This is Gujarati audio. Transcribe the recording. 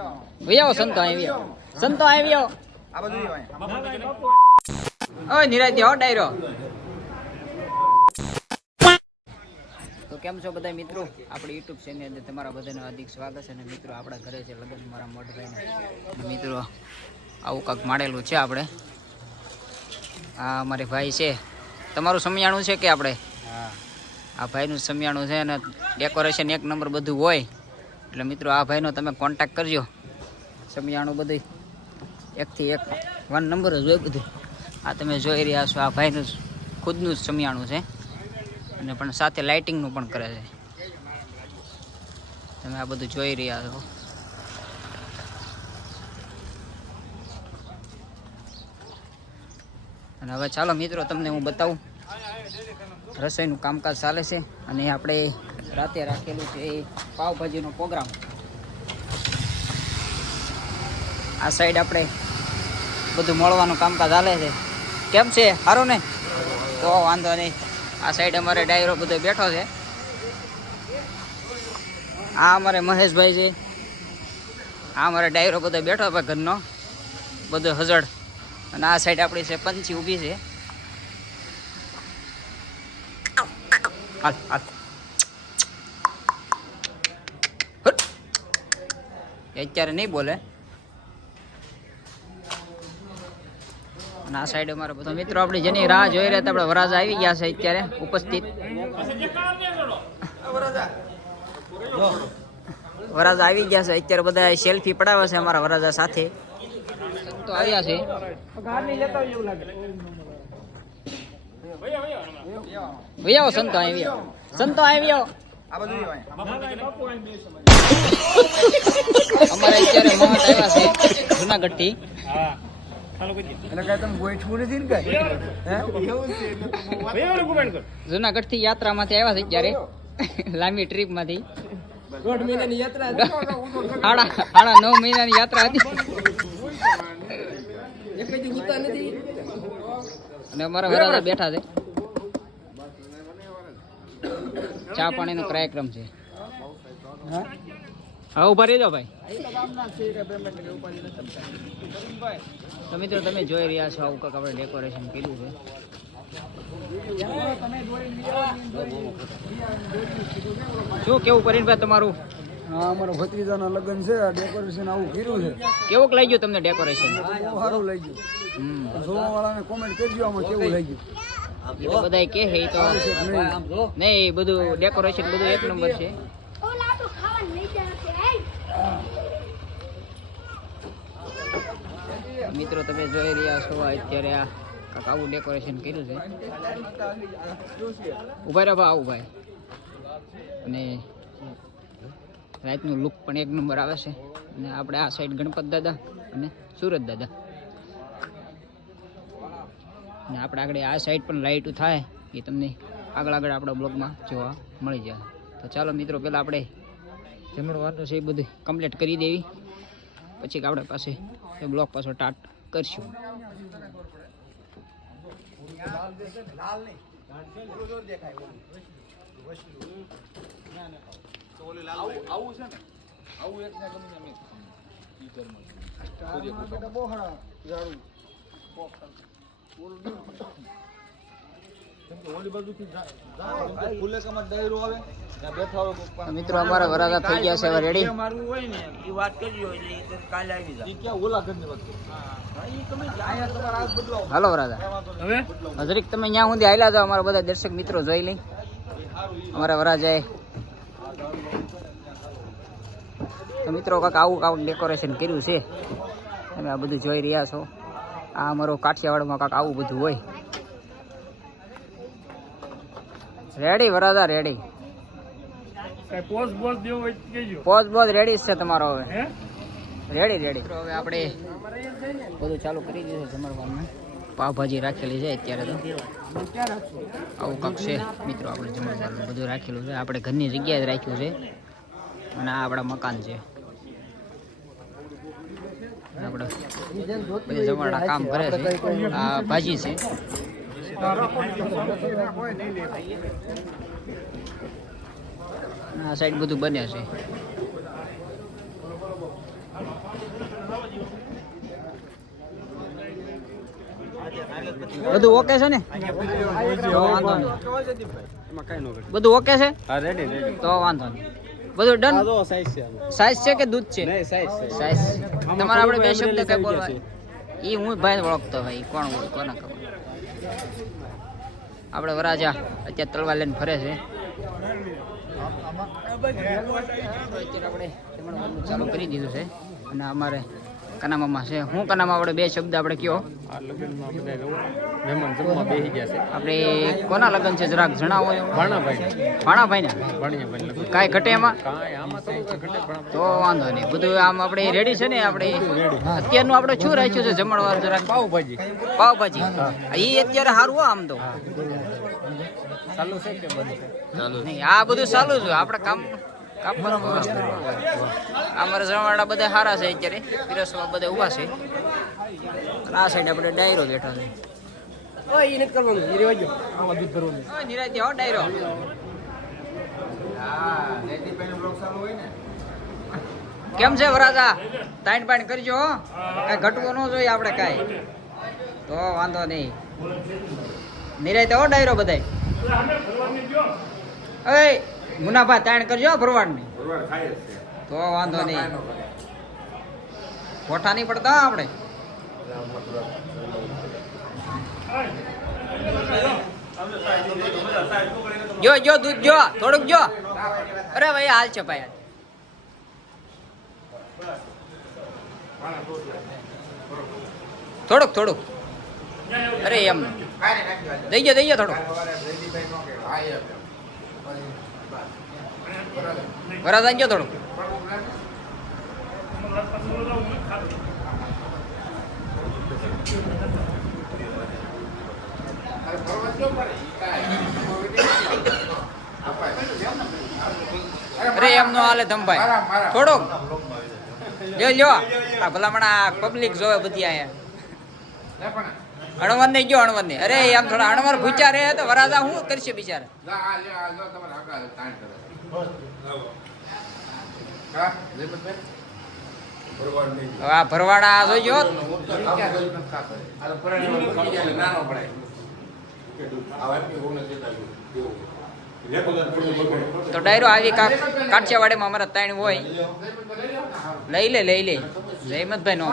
આવો સંતો આવી સંતો આવી આ બધું ઓય નિરાજ હો ડાયરો. તો કેમ છો બધા મિત્રો? આપણી યુટ્યુબ ચેનલ અંદર તમારા બધાનું હાર્દિક સ્વાગત છે અને મિત્રો આપણા ઘરે છે લગ્ન મારા મોઢભાઈને. અને મિત્રો આવું કાંક માડેલું છે આપણે. આ અમારે ભાઈ છે. તમારું સમિયાણું છે કે આપણે? આ ભાઈનું સમિયાણું છે અને ડેકોરેશન એક નંબર બધું હોય. એટલે મિત્રો આ ભાઈનો તમે કોન્ટેક્ટ કરજો. સમિયાણું બધું એકથી એક વન નંબર જ હોય બધું. આ તમે જોઈ રહ્યા છો, આ ભાઈનું ખુદનું જ સમિયાણું છે. અને પણ સાથે લાઇટિંગનું પણ કરે છે. તમે આ બધું જોઈ રહ્યા છો. અને હવે ચાલો મિત્રો, તમને હું બતાવું. રસોઈનું કામકાજ ચાલે છે. અને આપણે રાતે રાખેલું છે એ પાવભાજીનો પ્રોગ્રામ. આ સાઈડ આપણે બધું મળવાનું કામકાજ ચાલે છે. કેમ છે? સારું ને? તો વાંધો નહીં. આ સાઈડ અમારે ડાયરો બધો બેઠો છે. આ અમારે મહેશભાઈ છે. આ અમારે ડાયરો બધો બેઠો છે ઘરનો. બધો હજડ અને આ સાઈડ આપણી છે પંચી ઊભી છે. હાલ હાલ. અત્યારે નહીં બોલે. આ સાઈડ અમારે બધો મિત્રો, આપણે જેની રાહ જોઈ રહ્યા આપણે વરાજા આવી ગયા છે અત્યારે ઉપસ્થિત. વરાજા આવી ગયા છે, અત્યારે બધા સેલ્ફી પડાવે છે અમારા વરાજા સાથે. તો આવ્યા છે. ભૈયા સંતો આવ્યો સંતો આવ્યો આવો. આ બધું અમારે અત્યારે મહંત આવ્યા છે જુનાગઢથી એટલે કઈ તમે ગોઠવું નથી ને કઈ? હે? જુનાગઢથી યાત્રામાંથી આવ્યા છે અત્યારે. લાંબી ટ્રીપમાંથી દોઢ મહિનાની યાત્રા સાડા સાડા નવ મહિનાની યાત્રા હતી. અને અમારા વરાજા બેઠા છે. ચા પાણીનો કાર્યક્રમ છે. હા? ઊભા જાઓ ભાઈ. તો મિત્રો તમે જોઈ રહ્યા છો આવું કાંઈક આપણે ડેકોરેશન કર્યું છે. શું કેવું પરિણભાઈ તમારું? હા અમારો ભત્રીજાના લગ્ન છે આ ડેકોરેશન આવું કર્યું છે. કેવું લાગ્યું તમને ડેકોરેશન બહુ સારું લાગ્યું. હમ. જોવા વાળાને કોમેન્ટ કરજો આમાં કેવું લાગ્યું. એ તો બધાય કહે તો નહીં? બધું ડેકોરેશન બધું એક નંબર છે. ઓલા તો ખાવા લઈ જાય છે એય મિત્રો તમે જોઈ રહ્યા છો અત્યારે આ કાક આવું ડેકોરેશન કર્યું છે. ઊભા રહ્યો ભાઈ આવું ભાઈ અને રાતનું લુક પણ એક નંબર આવે છે. અને આપણે આ સાઈડ ગણપત દાદા અને સુરત દાદા. અને આપણે આગળ આ સાઈડ પણ લાઇટ થાય, એ તમને આગળ આગળ આપણા બ્લોગમાં જોવા મળી જાય. તો ચાલો મિત્રો, પહેલાં આપણે જમણવારનું છે એ બધું કમ્પ્લીટ કરી દેવી. પછી આપણે પાસે એ બ્લોક પાછો સ્ટાર્ટ કરશું. તો મિત્રો અમારા વરાદા થઈ ગયા છે રેડી હાલો વરાદા હવે? હજરીક તમે ત્યાં સુધી આયલા જાઓ અમારા બધા દર્શક મિત્રો જોઈ લઈ અમારા વરાજાએ તો મિત્રો કાંક આવું કાંક ડેકોરેશન કર્યું છે. તમે આ બધું જોઈ રહ્યા છો. આ અમારો કાઠિયાવાડમાં કાંક આવું બધું હોય. રેડી વરાદા રેડી પોઝ બોઝ રેડી છે તમારો હવે. રેડી રેડી હવે આપણે બધું ચાલુ કરી દીધું છે જમણવારમાં પાવભાજી રાખેલી છે અત્યારે તો. આવું કાંક છે મિત્રો આપણે જમણવારનું બધું રાખેલું છે. આપણે ઘરની જગ્યાએ જ રાખ્યું છે. અને આ આપણા મકાન છે. આપણે બધા કામ કરે છે આ ભાજી છે આ સાઈડ બધું બને છે બધું ઓકે છે ને તો વાંધો નહીં બધું ઓકે છે તો વાંધો નહીં બધું ડન જો સાઈઝ છે સાઈઝ છે કે દૂધ છે? નહીં સાઈઝ છે. સાઈઝ તમારે આપણે બે શબ્દ કઈ બોલવા એ હું ભાઈ ઓળખતો ભાઈ કોણ બોલ કોને ખબર? આપણે વરાજા અત્યારે તલવાર લઈને ફરે છે. અત્યારે આપણે ચાલુ કરી દીધું છે. અને અમારે કનામામાં છે. હું કનામા આપણે બે શબ્દ આપણે કયો? આપણે કોના લગ્ન છે જરાક જણાવો ભાણાભાઈ ભાણાભાઈ ને કાંઈ ઘટે એમાં? તો વાંધો નહીં. બધું આમ આપણે રેડી છે ને આપણે? અત્યારનું આપણે શું રાખ્યું છે? જમણવાર જરાક? પાવભાજી પાવભાજી એ અત્યારે સારું હો આમ તો. ચાલુ છે કે બંધ ચાલુ નહીં આ બધું ચાલુ છે આપણે કામ અમારા જમાડા બધા સારા છે અત્યારે. બધા ઊભા છે. આ સાઈડ આપણે ડાયરો બેઠો છે. ઓય, નિરાંતે હો ડાયરો કેમ છે વરાજા? તાઈન પાઈન કરજો હો. કાંઈ ઘટવું ન જોઈએ આપણે કાંઈ. તો વાંધો નહીં. નિરાંતે હો ડાયરો બધાય. ઓય મુનાભા તાણ કરજો ભરવાડ ભરવાડની તો વાંધો નહીં. ખોટા નહીં પડતા આપણે? જો જો દૂધ જો થોડુંક જો. અરે ભાઈ હાલ છે ભાઈ થોડુંક થોડુંક. અરે એમ. દઈ ગયો દઈ ગયો થોડુંક. વરાજ ગયો થોડુંક. અરે એમ નો હાલે ધમભાઈ. થોડોક. લ્યો લ્યો આ ભલામણ આ પબ્લિક જોવે બધી અહીંયા. અણવન ને ગયો અણવન ને અરે એમ થોડા અણવર ભૂચા રે તો વરાજા શું કરશે બિચારા? આ ભરવાડા આ જોજો તો ડાયરો આવી કાઠિયાવાડીમાં અમારા ત્રણ હોય. લઈ લે લઈ લે. જયમતભાઈ નો